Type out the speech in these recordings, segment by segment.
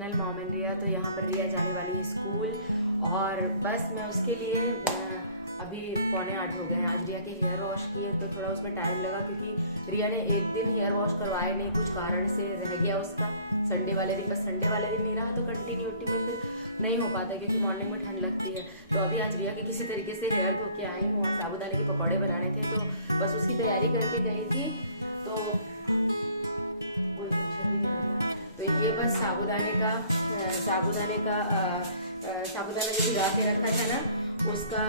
Channel mom and Riya. तो यहाँ पर रिया जाने वाली है स्कूल और बस मैं उसके लिए अभी 7:45 हो गए हैं। आज रिया के हेयर वॉश किए तो थोड़ा उसमें टाइम लगा क्योंकि रिया ने एक दिन हेयर वॉश करवाए नहीं, कुछ कारण से रह गया उसका संडे वाले दिन। बस संडे वाले दिन नहीं रहा तो कंटिन्यूटी में फिर नहीं हो पाता क्योंकि मॉर्निंग में ठंड लगती है। तो अभी आज रिया के किसी तरीके से हेयर धो के आई हूँ और साबूदाने के पकौड़े बनाने थे तो बस उसकी तैयारी करके गई थी। तो तो ये बस साबूदाना जो भिगा के रखा था ना उसका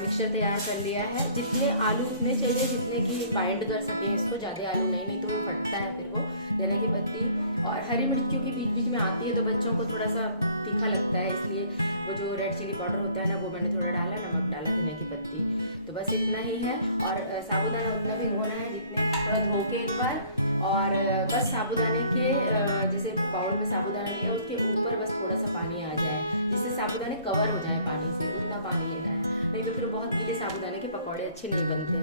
मिक्सचर तैयार कर लिया है। जितने आलू उतने चाहिए जितने की बाइंड कर सकें इसको, ज़्यादा आलू नहीं तो वो फटता है फिर वो। धनिया की पत्ती और हरी मिर्च क्योंकि बीच बीच में आती है तो बच्चों को थोड़ा सा तीखा लगता है, इसलिए वो जो रेड चिली पाउडर होता है ना वो मैंने थोड़ा डाला, नमक डाला, धनिया की पत्ती। तो बस इतना ही है और साबूदाना उतना भी होना है जितने, थोड़ा धो के एक बार। और बस साबूदाने के जैसे बाउल में साबूदाना लिया उसके ऊपर बस थोड़ा सा पानी आ जाए जिससे साबूदाने कवर हो जाए पानी से, उतना पानी लेना है, नहीं तो फिर बहुत गीले साबूदाने के पकौड़े अच्छे नहीं बनते।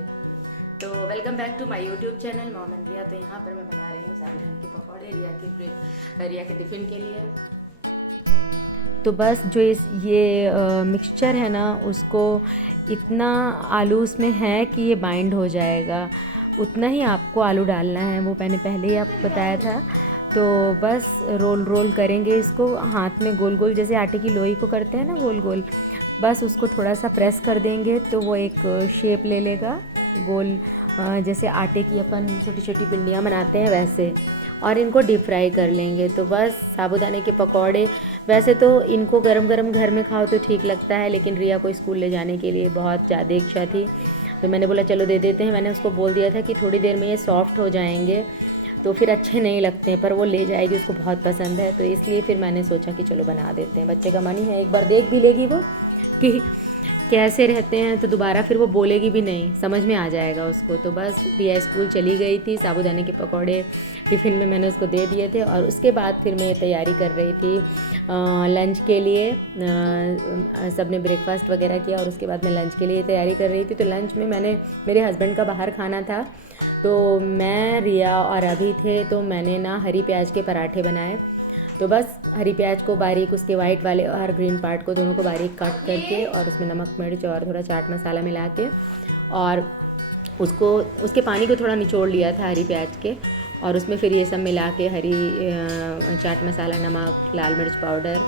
तो welcome back to my YouTube channel mom and Riya. तो यहाँ पर मैं बना रही हूँ साबूदाने के पकौड़े रिया के टिफ़िन के लिए। तो बस जो ये मिक्सचर है ना उसको इतना आलू उसमें है कि ये बाइंड हो जाएगा, उतना ही आपको आलू डालना है, वो मैंने पहले ही आपको बताया था। तो बस रोल करेंगे इसको हाथ में गोल गोल, जैसे आटे की लोई को करते हैं ना गोल गोल, बस उसको थोड़ा सा प्रेस कर देंगे तो वो एक शेप ले लेगा गोल, जैसे आटे की अपन छोटी छोटी पिंडियाँ बनाते हैं वैसे, और इनको डीप फ्राई कर लेंगे। तो बस साबूदाने के पकौड़े, वैसे तो इनको गरम गरम घर में खाओ तो ठीक लगता है, लेकिन रिया को स्कूल ले जाने के लिए बहुत ज़्यादा इच्छा थी तो मैंने बोला चलो दे देते हैं। मैंने उसको बोल दिया था कि थोड़ी देर में ये सॉफ्ट हो जाएंगे तो फिर अच्छे नहीं लगते हैं, पर वो ले जाएगी, उसको बहुत पसंद है, तो इसलिए फिर मैंने सोचा कि चलो बना देते हैं। बच्चे का मन ही है, एक बार देख भी लेगी वो कि कैसे रहते हैं तो दोबारा फिर वो बोलेगी भी नहीं, समझ में आ जाएगा उसको। तो बस रिया स्कूल चली गई थी, साबूदाने के पकौड़े टिफ़िन में मैंने उसको दे दिए थे और उसके बाद फिर मैं तैयारी कर रही थी लंच के लिए। सबने ब्रेकफास्ट वगैरह किया और उसके बाद मैं लंच के लिए तैयारी कर रही थी। तो लंच में मेरे हस्बैंड का बाहर खाना था तो मैं, रिया और अभी थे, तो मैंने ना हरी प्याज के पराठे बनाए। तो बस हरी प्याज को बारीक, उसके वाइट वाले और ग्रीन पार्ट को दोनों को बारीक काट करके और उसमें नमक मिर्च और थोड़ा चाट मसाला मिला के और उसको, उसके पानी को थोड़ा निचोड़ लिया था हरी प्याज के, और उसमें फिर ये सब मिला के चाट मसाला, नमक, लाल मिर्च पाउडर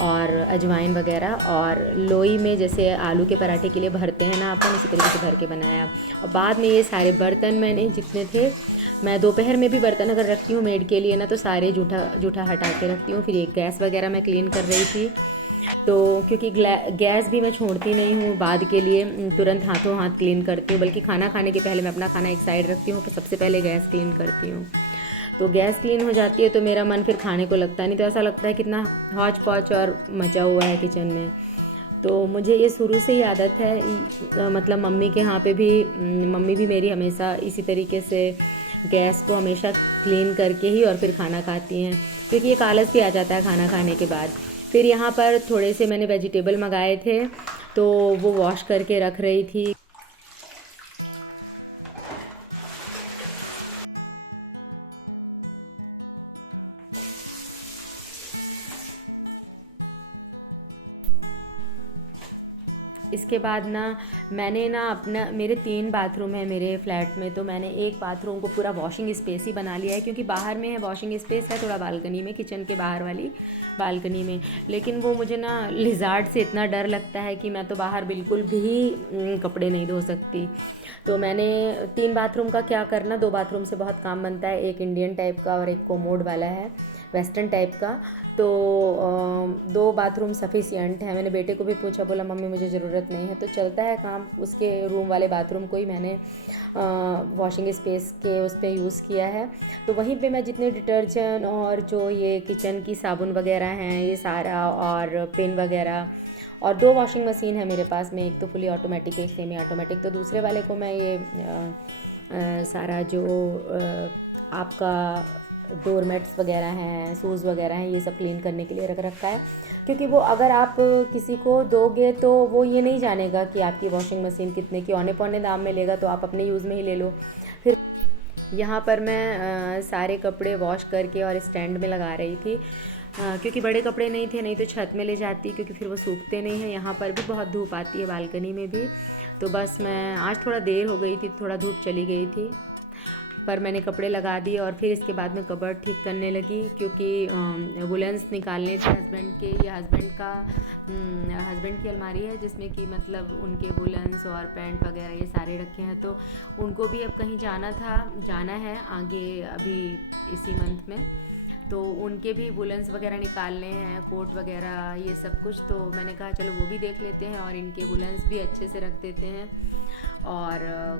और अजवाइन वगैरह, और लोई में जैसे आलू के पराठे के लिए भरते हैं ना अपन, उसी तरीके से भर के बनाया। और बाद में ये सारे बर्तन मैंने जितने थे, मैं दोपहर में भी बर्तन अगर रखती हूँ मेड के लिए ना तो सारे जूठा हटा के रखती हूँ। फिर एक गैस वगैरह मैं क्लीन कर रही थी तो क्योंकि गैस भी मैं छोड़ती नहीं हूँ बाद के लिए, तुरंत हाथों हाथ क्लीन करती हूँ, बल्कि खाना खाने के पहले मैं अपना खाना एक साइड रखती हूँ, फिर सबसे पहले गैस क्लीन करती हूँ। तो गैस क्लीन हो जाती है तो मेरा मन फिर खाने को लगता नहीं, तो ऐसा लगता है कितना हौच पौच और मचा हुआ है किचन में। तो मुझे ये शुरू से ही आदत है, मतलब मम्मी के यहाँ पे भी, मम्मी भी मेरी हमेशा इसी तरीके से गैस को हमेशा क्लीन करके ही और फिर खाना खाती हैं, क्योंकि ये आलस भी आ जाता है खाना खाने के बाद। फिर यहाँ पर थोड़े से मैंने वेजिटेबल मंगाए थे तो वो वॉश करके रख रही थी। इसके बाद ना मैंने ना अपना, मेरे 3 बाथरूम है मेरे फ्लैट में, तो मैंने एक बाथरूम को पूरा वॉशिंग स्पेस ही बना लिया है, क्योंकि बाहर में है वॉशिंग स्पेस है थोड़ा बालकनी में, किचन के बाहर वाली बालकनी में, लेकिन वो मुझे ना लिजार्ड से इतना डर लगता है कि मैं तो बाहर बिल्कुल भी कपड़े नहीं धो सकती। तो मैंने 3 बाथरूम का क्या करना, 2 बाथरूम से बहुत काम बनता है, एक इंडियन टाइप का और एक कोमोड वाला है वेस्टर्न टाइप का। तो 2 बाथरूम सफिशिएंट है। मैंने बेटे को भी पूछा, बोला मम्मी मुझे ज़रूरत नहीं है, तो चलता है काम। उसके रूम वाले बाथरूम को ही मैंने वॉशिंग स्पेस के उस पर यूज़ किया है। तो वहीं पे मैं जितने डिटर्जेंट और जो ये किचन की साबुन वगैरह हैं ये सारा, और पिन वगैरह, और 2 वॉशिंग मशीन है मेरे पास में, एक तो फुली ऑटोमेटिक एक सेमी ऑटोमेटिक। तो दूसरे वाले को मैं ये सारा जो आपका डोरमेट्स वगैरह हैं, शूज़ वगैरह हैं, ये सब क्लीन करने के लिए रख रखा है, क्योंकि वो अगर आप किसी को दोगे तो वो ये नहीं जानेगा कि आपकी वॉशिंग मशीन कितने की, औने पौने दाम में लेगा, तो आप अपने यूज़ में ही ले लो। फिर यहाँ पर मैं सारे कपड़े वॉश करके और स्टैंड में लगा रही थी। क्योंकि बड़े कपड़े नहीं थे, नहीं तो छत में ले जाती, क्योंकि फिर वो सूखते नहीं हैं। यहाँ पर भी बहुत धूप आती है, बालकनी में भी। तो बस मैं आज थोड़ा देर हो गई थी, थोड़ा धूप चली गई थी, पर मैंने कपड़े लगा दिए और फिर इसके बाद में कबर्ड ठीक करने लगी, क्योंकि वुलेंस निकालने थे हस्बैंड के। ये हस्बैंड की अलमारी है, जिसमें कि मतलब उनके वुलेंस और पैंट वगैरह ये सारे रखे हैं। तो उनको भी अब कहीं जाना है आगे अभी इसी मंथ में, तो उनके भी वुलेंस वगैरह निकालने हैं, कोट वगैरह ये सब कुछ। तो मैंने कहा चलो वो भी देख लेते हैं और इनके वुलेंस भी अच्छे से रख देते हैं, और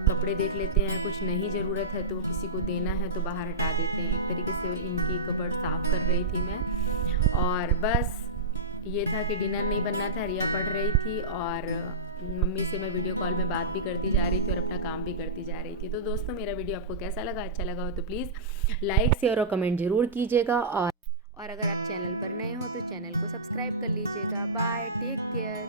कपड़े देख लेते हैं। कुछ नहीं ज़रूरत है तो किसी को देना है तो बाहर हटा देते हैं। एक तरीके से इनकी कबर्ड साफ़ कर रही थी मैं। और बस ये था कि डिनर नहीं बनना था, रिया पढ़ रही थी और मम्मी से मैं वीडियो कॉल में बात भी करती जा रही थी और अपना काम भी करती जा रही थी। तो दोस्तों, मेरा वीडियो आपको कैसा लगा? अच्छा लगा हो तो प्लीज़ लाइक, शेयर और कमेंट ज़रूर कीजिएगा। और अगर आप चैनल पर नए हो तो चैनल को सब्सक्राइब कर लीजिएगा। Bye, take care.